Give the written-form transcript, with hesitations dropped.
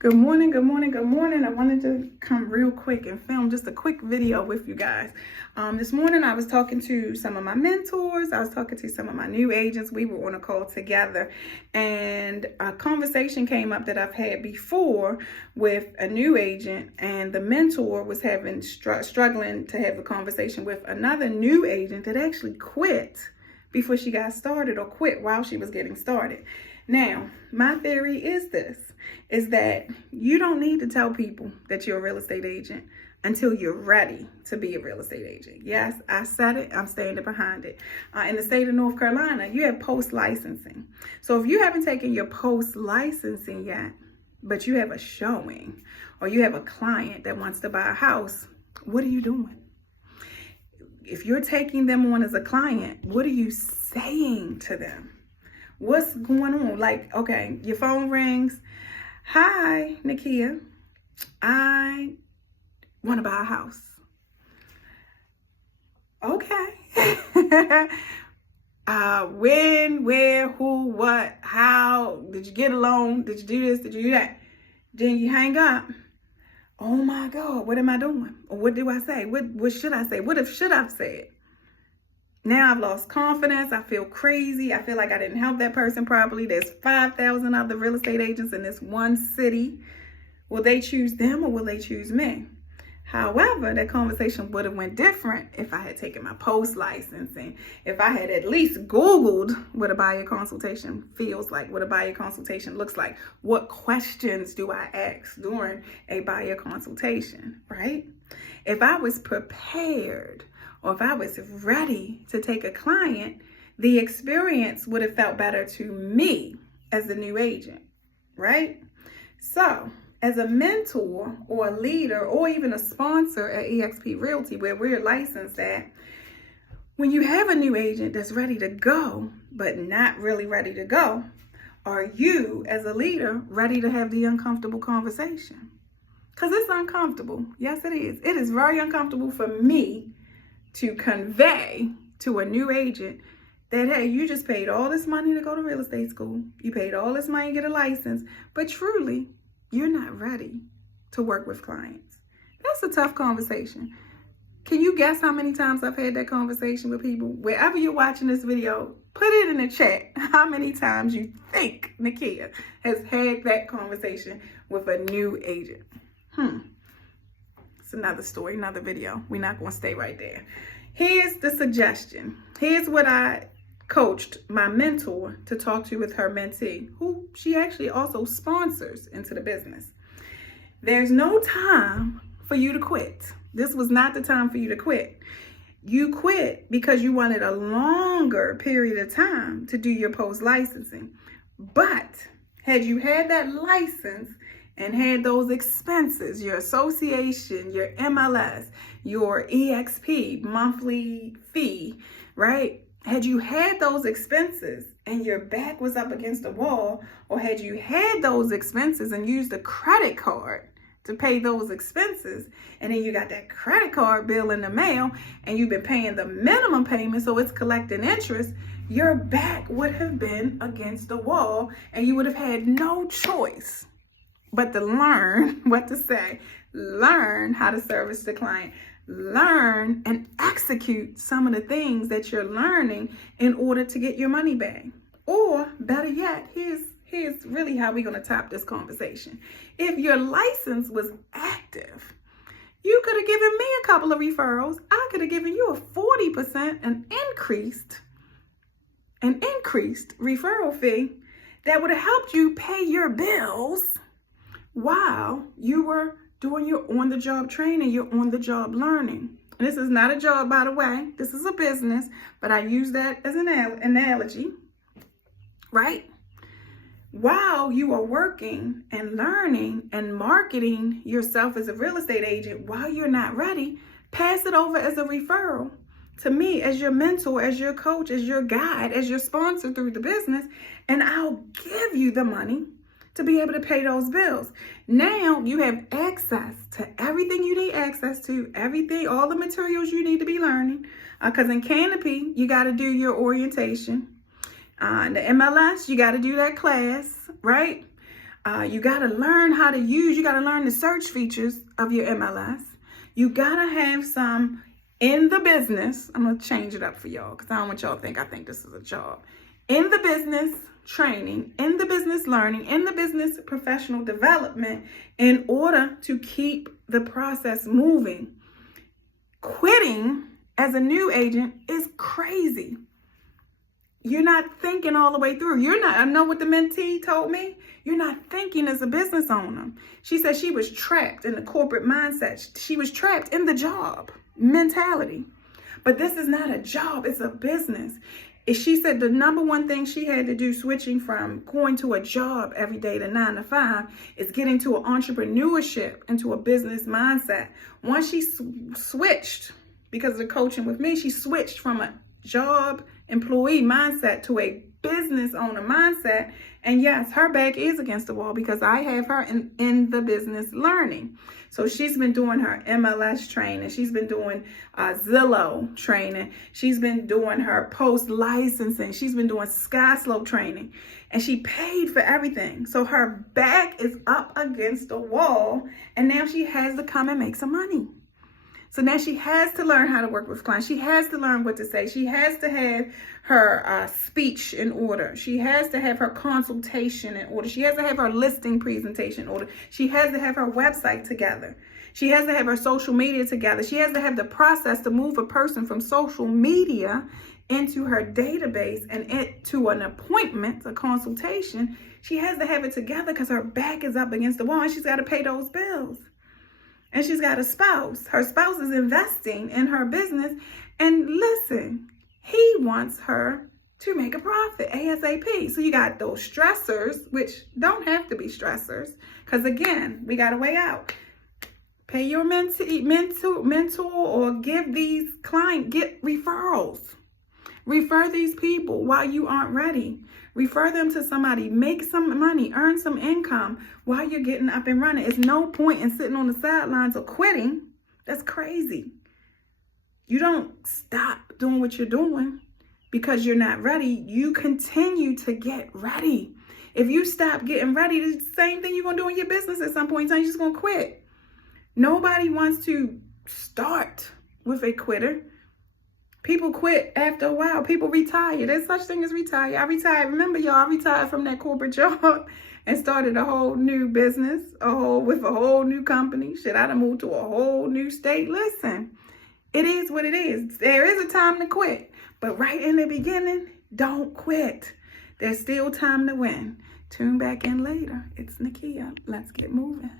Good morning, good morning, good morning. I wanted to come real quick and film just a quick video with you guys. This morning I was talking to some of my mentors. I was talking to some of my new agents. We were on a call together and a conversation came up that I've had before with a new agent, and the mentor was struggling to have a conversation with another new agent that actually quit before she got started, or quit while she was getting started. Now, my theory is that you don't need to tell people that you're a real estate agent until you're ready to be a real estate agent. Yes, I said it. I'm standing behind it. In the state of North Carolina, you have post-licensing. So if you haven't taken your post-licensing yet, but you have a showing or you have a client that wants to buy a house, what are you doing? If you're taking them on as a client, what are you saying to them? What's going on? Like, okay, your phone rings. Hi, Nakia. I want to buy a house. Okay. When, where, who, what, how? Did you get a loan? Did you do this? Did you do that? Then you hang up. Oh my God, what am I doing? Or what do I say? What should I say? What should I have said? Now I've lost confidence. I feel crazy. I feel like I didn't help that person properly. There's 5,000 other real estate agents in this one city. Will they choose them or will they choose me? However, that conversation would have went different if I had taken my post-licensing, if I had at least Googled what a buyer consultation feels like, what a buyer consultation looks like, what questions do I ask during a buyer consultation, right? If I was prepared, or if I was ready to take a client, the experience would have felt better to me as the new agent, right? So, as a mentor or a leader or even a sponsor at eXp Realty, where we're licensed at, when you have a new agent that's ready to go, but not really ready to go, are you, as a leader, ready to have the uncomfortable conversation? Because it's uncomfortable. Yes, it is. It is very uncomfortable for me to convey to a new agent that, hey, you just paid all this money to go to real estate school. You paid all this money to get a license, but truly, you're not ready to work with clients. That's a tough conversation. Can you guess how many times I've had that conversation with people? Wherever you're watching this video, put it in the chat how many times you think Nakia has had that conversation with a new agent. It's another story, another video. We're not going to stay right there. Here's the suggestion. Here's what I coached my mentor to talk to with her mentee, who she actually also sponsors into the business. There's no time for you to quit. This was not the time for you to quit. You quit because you wanted a longer period of time to do your post-licensing. But had you had that license and had those expenses, your association, your MLS, your EXP monthly fee, right? Had you had those expenses and your back was up against the wall, or had you had those expenses and used a credit card to pay those expenses, and then you got that credit card bill in the mail and you've been paying the minimum payment, so it's collecting interest, your back would have been against the wall and you would have had no choice but to learn what to say, learn how to service the client, learn and execute some of the things that you're learning in order to get your money back. Or better yet, here's really how we're going to top this conversation. If your license was active, you could have given me a couple of referrals. I could have given you a 40% an increased referral fee that would have helped you pay your bills while you were doing your on-the-job training, your on-the-job learning. And this is not a job, by the way. This is a business, but I use that as an analogy, right? While you are working and learning and marketing yourself as a real estate agent, while you're not ready, pass it over as a referral to me, as your mentor, as your coach, as your guide, as your sponsor through the business, and I'll give you the money to be able to pay those bills. Now you have access to everything you need access to, everything, all the materials you need to be learning. Because in Canopy, you got to do your orientation. The MLS, you got to do that class, right? You got to learn how to use, you got to learn the search features of your MLS. You got to have some in the business. I'm going to change it up for y'all because I don't want y'all to think I think this is a job. In the business training, in the business learning, in the business professional development in order to keep the process moving. Quitting as a new agent is crazy. You're not thinking all the way through. I know what the mentee told me. You're not thinking as a business owner. She said she was trapped in the corporate mindset. She was trapped in the job mentality. But this is not a job, it's a business. She said the number one thing she had to do switching from going to a job every day to 9 to 5 is get into an entrepreneurship, into a business mindset. Once she switched, because of the coaching with me, she switched from a job employee mindset to a business owner mindset. And yes, her back is against the wall because I have her in the business learning. So she's been doing her MLS training. She's been doing Zillow training. She's been doing her post licensing. She's been doing SkySlope training. And she paid for everything. So her back is up against the wall. And now she has to come and make some money. So now she has to learn how to work with clients. She has to learn what to say. She has to have her speech in order. She has to have her consultation in order. She has to have her listing presentation in order. She has to have her website together. She has to have her social media together. She has to have the process to move a person from social media into her database and to an appointment, a consultation. She has to have it together because her back is up against the wall and she's got to pay those bills. And she's got a spouse. Her spouse is investing in her business. And listen, he wants her to make a profit ASAP. So you got those stressors, which don't have to be stressors. Because again, we got a way out. Pay your mentor or give these clients, get referrals. Refer these people while you aren't ready. Refer them to somebody, make some money, earn some income while you're getting up and running. It's no point in sitting on the sidelines or quitting. That's crazy. You don't stop doing what you're doing because you're not ready. You continue to get ready. If you stop getting ready, it's the same thing you're going to do in your business at some point in time. You're just going to quit. Nobody wants to start with a quitter. People quit after a while. People retire. There's such thing as retire. I retired. Remember, y'all, I retired from that corporate job and started a whole new business, with a whole new company. Shit, I done moved to a whole new state. Listen, it is what it is. There is a time to quit. But right in the beginning, don't quit. There's still time to win. Tune back in later. It's Nakia. Let's get moving.